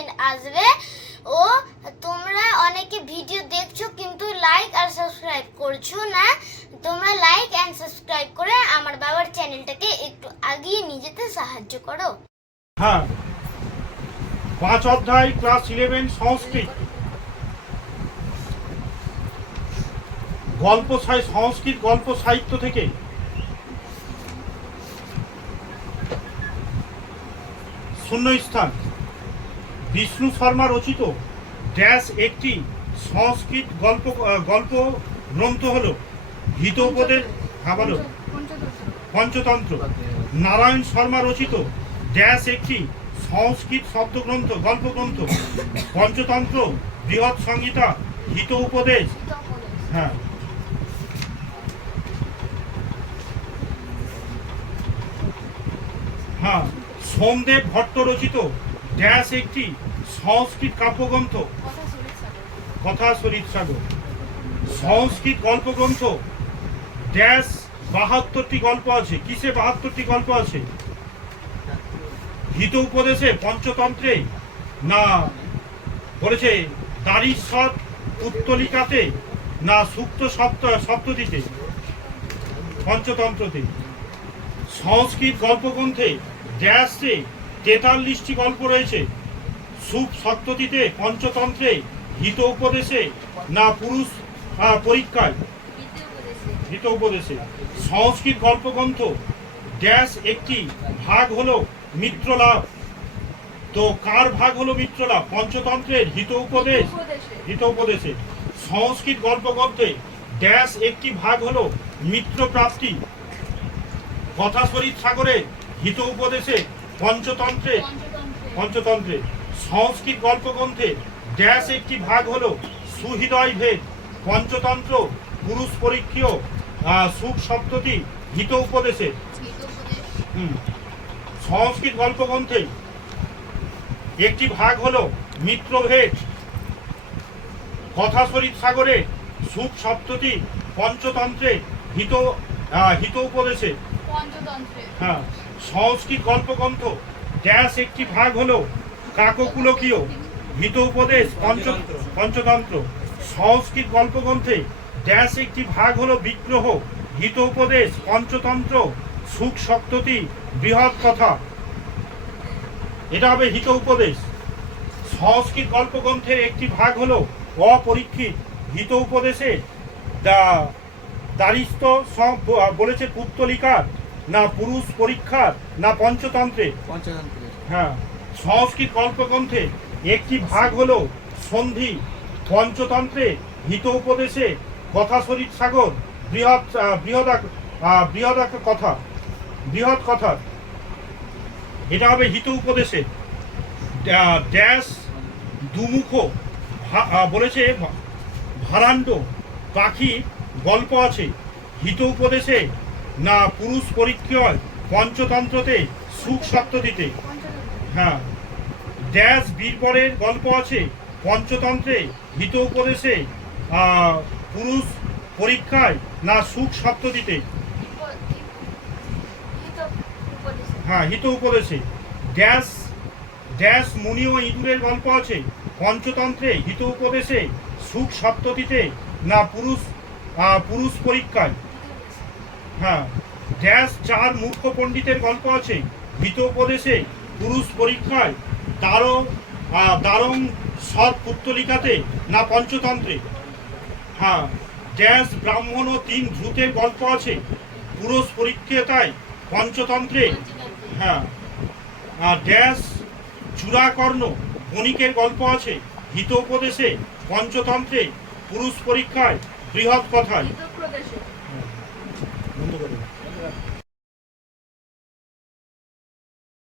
Notification আসবে। ও তোমরা অনেকে ভিডিও দেখছো কিন্তু লাইক আর সাবস্ক্রাইব করছো না। তোমরা লাইক এন্ড সাবস্ক্রাইব করে আমার বাবার চ্যানেলটাকে একটু এগিয়ে নিয়ে যেতে সাহায্য করো। হ্যাঁ, 5 অধ্যায় ক্লাস 11 সংস্কৃত। সংস্কৃত গল্প সাহিত্য থেকে শূন্যস্থান। বিষ্ণু শর্মা রচিত ড্যাশ একটি সংস্কৃত গল্প গ্রন্থ হল হিতোপদেশ পঞ্চতন্ত্র। নারায়ণ শর্মা রচিত ড্যাশ একটি সংস্কৃত গল্প গ্রন্থ পঞ্চতন্ত্র, বৃহৎ সংহিতা, হিত উপদেশ। হ্যাঁ, হ্যাঁ, সোমদেব ভট্ট রচিত ড্যাশ একটি সংস্কৃত কাব্যগ্রন্থ কথা সরিত সাগর। সংস্কৃত গল্পগ্রন্থ ড্যাশ 72টি গল্প আছে। কিসে 72টি গল্প আছে? হিত উপদেশে, পঞ্চতন্ত্রে, না বলেছে দারিশ্বর পুত্তলিকাতে, না সুক্ত সপ্ততিতে, পঞ্চতন্ত্রতে। সংস্কৃত গল্পগ্রন্থে ড্যাশে 43টি গল্প রয়েছে। সুপ সপ্ততিতে, পঞ্চতন্ত্রে, হিত উপদেশে, না পুরুষ পরীক্ষায়, হিত উপদেশে। সংস্কৃত গল্পগ্রন্থ ড্যাশ একটি ভাগ হলো মিত্রলাভ। তো কার ভাগ হলো মিত্রলাভ? পঞ্চতন্ত্রের হিত উপদেশে। সংস্কৃত গল্পগ্রন্থে ড্যাশ একটি ভাগ হলো মিত্র প্রাপ্তি। কথা সরিত সাগরের হিত উপদেশে, পঞ্চতন্ত্রে। সংস্কৃত গল্পগ্রন্থে ড্যাশ একটি ভাগ হলো সুহৃদয় ভেদ। পঞ্চতন্ত্র, পুরুষ পরীক্ষীয়, সুখ সপ্ততি, হিত উপদেশে। সংস্কৃত গল্পগ্রন্থে একটি ভাগ হলো মিত্রভেদ। কথা সরিত সাগরে সুখ সপ্ততি, পঞ্চতন্ত্রে, হিত উপদেশে। হ্যাঁ, সংস্কৃত গল্পগ্রন্থ ড্যাশ একটি ভাগ হলো কাককুলকীয়, হিত উপদেশ, পঞ্চতন্ত্র। সংস্কৃত গল্পগ্রন্থে ড্যাশ একটি ভাগ হলো বিগ্রহ, হিত উপদেশ, পঞ্চতন্ত্র, সুখ সপ্ততি, বৃহৎ কথা। এটা হবে হিত উপদেশ। সংস্কৃত গল্পগ্রন্থের একটি ভাগ হলো অপরীক্ষিত, হিত উপদেশে দারিস্থ বলেছে পুত্তলিকার, না পুরুষ পরীক্ষার, না পঞ্চতন্ত্রে। হ্যাঁ, সংস্কৃত গল্পগ্রন্থে একটি ভাগ হলো সন্ধি। পঞ্চতন্ত্রে, হিত উপদেশে, কথা সরিত সাগর, বৃহৎ কথা। এটা হবে হিত উপদেশে। ড্যাশ দুমুখ বলেছে ভারান্ড পাখি গল্প আছে। হিত উপদেশে, না পুরুষ পরীক্ষয়, পঞ্চতন্ত্রতে, সুখ সপ্ততিতে। হ্যাঁ, ড্যাশ বীরবরের গল্প আছে। পঞ্চতন্ত্রে, হিত উপদেশে, পুরুষ পরীক্ষায়, না সুখ সপ্ততিতে। হ্যাঁ, হিত উপদেশে। ড্যাশ মুনি ও ইঁদুরের গল্প আছে। পঞ্চতন্ত্রে, হিত উপদেশে, সুখ সপ্ততিতে, না পুরুষ পরীক্ষায়। হ্যাঁ, ড্যাশ 4 মূর্খ পণ্ডিতের গল্প আছে। হিত উপদেশে, পুরুষ পরীক্ষায়, দারং সৎ পুত্তলিকাতে, না পঞ্চতন্ত্রে। হ্যাঁ, ড্যাশ ব্রাহ্মণ ও 3 ধূতের গল্প আছে। পুরুষ পরীক্ষায়, পঞ্চতন্ত্রে। হ্যাঁ, ড্যাশ চূড়াকর্ণ বণিকের গল্প আছে। হিত উপদেশে, পঞ্চতন্ত্রে, পুরুষ পরীক্ষায়, বৃহৎ কথায়।